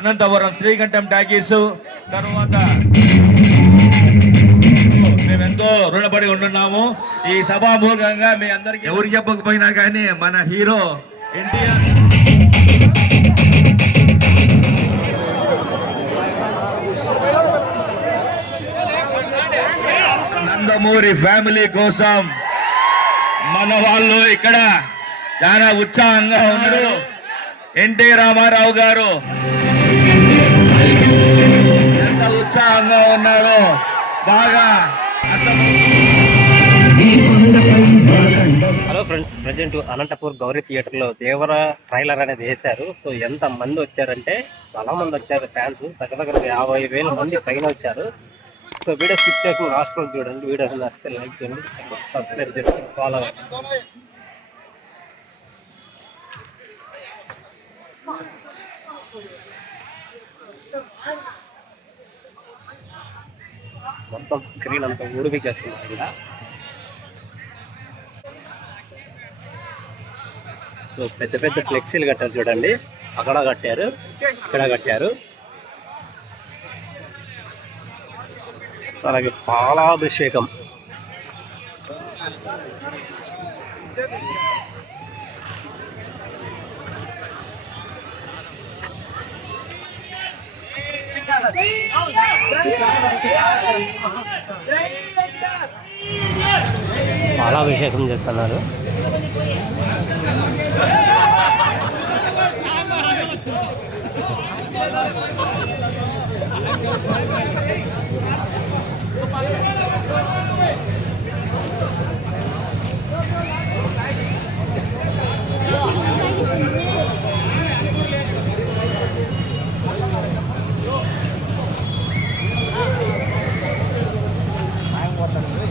Anantapuram Srikantham talkies తర్వాత మేమెంతో రుణపడి ఉంటున్నాము. ఈ సభామూలంగా మీ అందరికి ఎవరు చెప్పకపోయినా కానీ మన హీరో ఎన్టీఆర్. నందమూరి ఫ్యామిలీ కోసం మన వాళ్ళు ఇక్కడ చాలా ఉత్సాహంగా ఉన్నారు. ఎన్టీ రామారావు గారు. ఉత్సాహంగా ఉన్నారో బాగా hello friends present Anantapur Gowri థియేటర్లో దేవర ట్రైలర్ అనేది వేశారు. సో ఎంత మంది వచ్చారంటే చాలా మంది వచ్చారు ఫ్యాన్స్. దగ్గర దగ్గర యాభై వేల మంది పైన వచ్చారు. సో వీడియో స్కిప్ చేయకుండా లాస్ట్ చూడండి. వీడియో నచ్చితే లైక్ చేయండి సబ్స్క్రైబ్ చేసుకుని ఫాలో అవ్వండి మొత్తం స్క్రీన్ అంతా ఊడిపికేస్తుంది ఇలా సో పెద్ద పెద్ద ఫ్లెక్సీలు కట్టారు చూడండి. అక్కడ కట్టారు ఇక్కడ కట్టారు. అలాగే పాలాభిషేకం. పాలాభిషేకం చేస్తున్నారు. Yeah!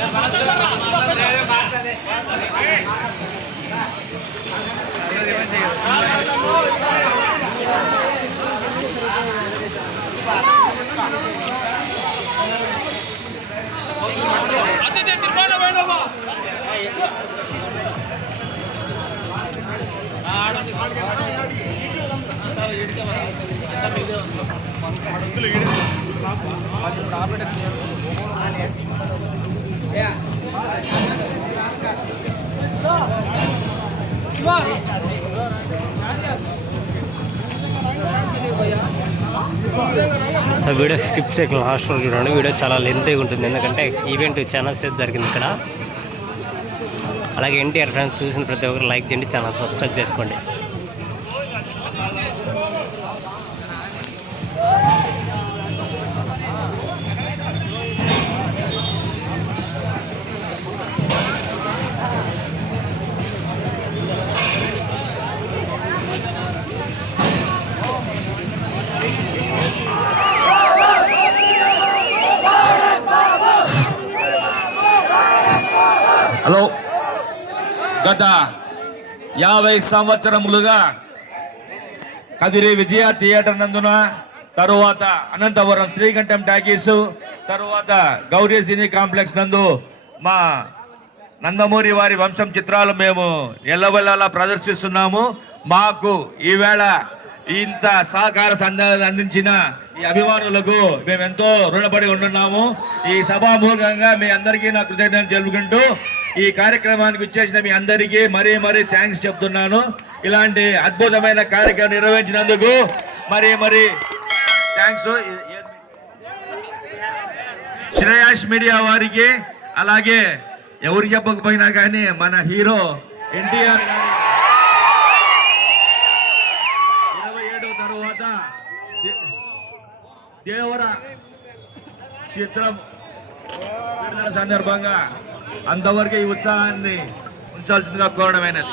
அதுல ஈடு ஒவ்வொரு సో వీడియో స్కిప్ చేయకుండా లాస్ట్ వరకు చూడండి. వీడియో చాలా లెంతీగా ఉంటుంది. ఎందుకంటే ఈవెంట్ చాలా సేపు జరిగింది ఇక్కడ. అలాగే ఎన్టీఆర్ ఫ్రెండ్స్ చూసిన ప్రతి ఒక్కరు లైక్ చేయండి ఛానల్ సబ్స్క్రైబ్ చేసుకోండి. హలో. గత యాభై సంవత్సరములుగా కదిరి విజయ థియేటర్ నందున తరువాత అనంతపురం శ్రీకంఠం టాకీస్ తరువాత గౌరీ సినీ కాంప్లెక్స్ నందు మా నందమూరి వారి వంశం చిత్రాలు మేము ఎల్లవెల్లలా ప్రదర్శిస్తున్నాము. మాకు ఈవేళ ఇంత సహకార సంధానం అందించిన ఈ అభిమానులకు మేము ఎంతో రుణపడి ఉంటున్నాము. ఈ సభామూలంగా మీ అందరికీ నా కృతజ్ఞతలు తెలుపుకుంటూ ఈ కార్యక్రమానికి వచ్చేసిన మీ అందరికీ మరీ మరీ థ్యాంక్స్ చెప్తున్నాను. ఇలాంటి అద్భుతమైన కార్యక్రమం నిర్వహించినందుకు మరీ మరీ థ్యాంక్స్. శ్రేయాస్ మీడియా వారికి అలాగే ఎవరు చెప్పకపోయినా కానీ మన హీరో ఎన్టీఆర్ ఇరవై ఏడవ తర్వాత దేవర చిత్రం సందర్భంగా అంతవరకు ఈ ఉత్సాహాన్ని ఉంచాల్సిందిగా కోరడమైనది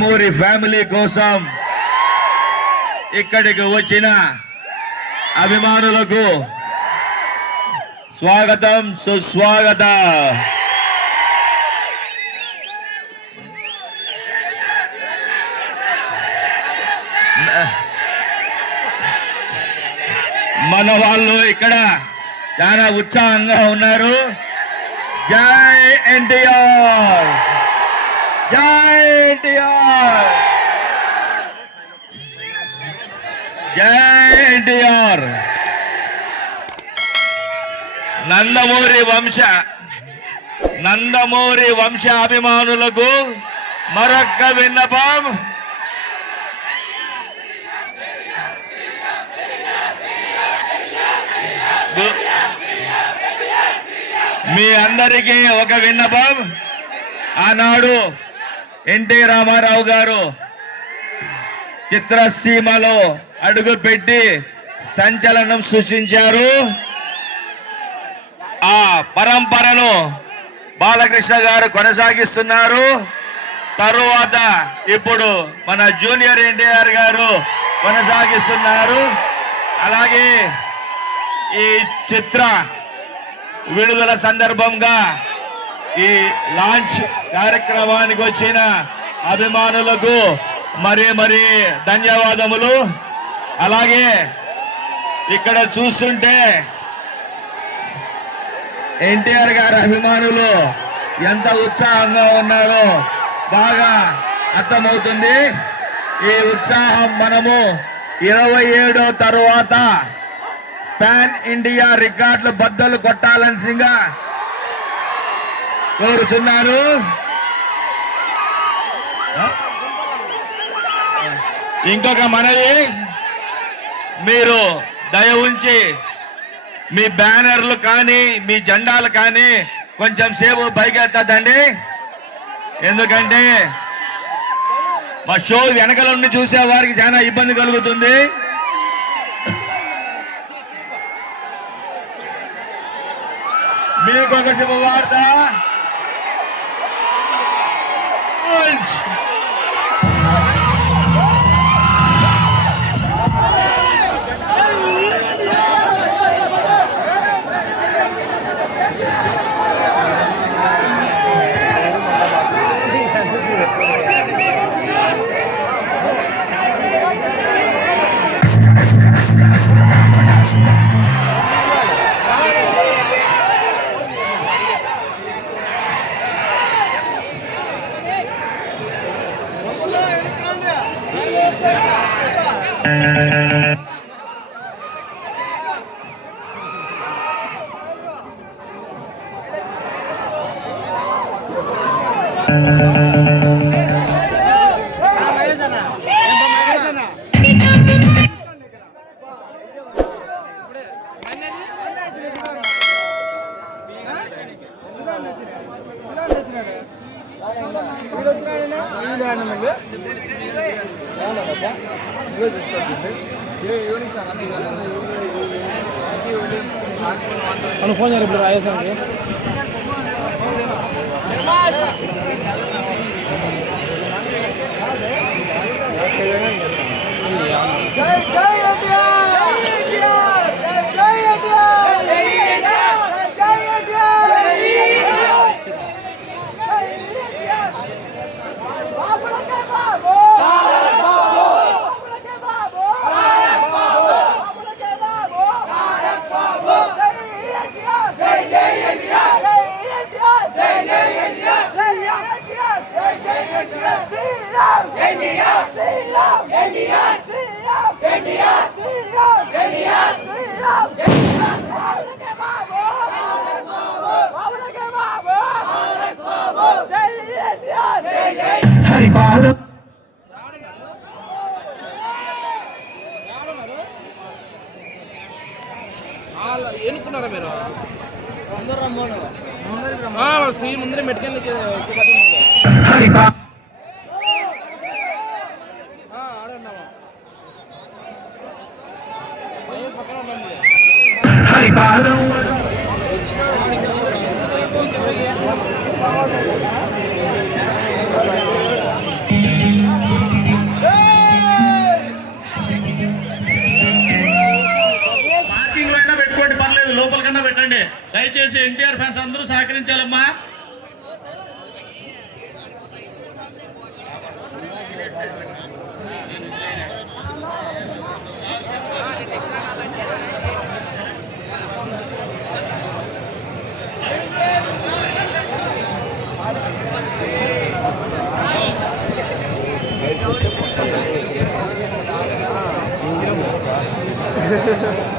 రామూరి ఫ్యామిలీ కోసం ఇక్కడికి వచ్చిన అభిమానులకు స్వాగతం సుస్వాగత. మన వాళ్ళు ఇక్కడ చాలా ఉత్సాహంగా ఉన్నారు. జై ఎన్టీఆర్! జై ఎన్టీఆర్. జై ఎన్టీఆర్ నందమూరి వంశ నందమూరి వంశ అభిమానులకు మరొక్క విన్నపం. మీ అందరికీ ఒక విన్నపం. ఆనాడు ఎన్టీ రామారావు గారు చిత్రసీమలో అడుగుపెట్టి సంచలనం సృష్టించారు. ఆ పరంపరను బాలకృష్ణ గారు కొనసాగిస్తున్నారు. తరువాత ఇప్పుడు మన జూనియర్ ఎన్టీఆర్ గారు కొనసాగిస్తున్నారు. అలాగే ఈ చిత్ర విడుదల సందర్భంగా ఈ లాంచ్ కార్యక్రమానికి వచ్చిన అభిమానులకు మరీ మరీ ధన్యవాదములు. అలాగే ఇక్కడ చూస్తుంటే ఎన్టీఆర్ గారి అభిమానులు ఎంత ఉత్సాహంగా ఉన్నారో బాగా అర్థమవుతుంది. ఈ ఉత్సాహం మనము ఇరవై ఏడో తరువాత పాన్ ఇండియా రికార్డులు బద్దలు కొట్టాలనిగా కోరుచున్నాను ఇంకొక మనవి మీరు దయ ఉంచి మీ బ్యానర్లు కానీ మీ జెండాలు కానీ కొంచెం సేపు పైకెత్తదండి ఎందుకంటే మా షో వెనకల ఉండి చూసే వారికి చాలా ఇబ్బంది కలుగుతుంది. మీకు ఒక శుభవార్త. punch! Eu não vou nem reparar isso aqui. ఎన్నుకున్నారా మీరు? ముందర ముందరే మెట్కెళ్ళి దయచేసి ఎన్టీఆర్ ఫ్యాన్స్ అందరూ సహకరించాలమ్మా Ha ha ha.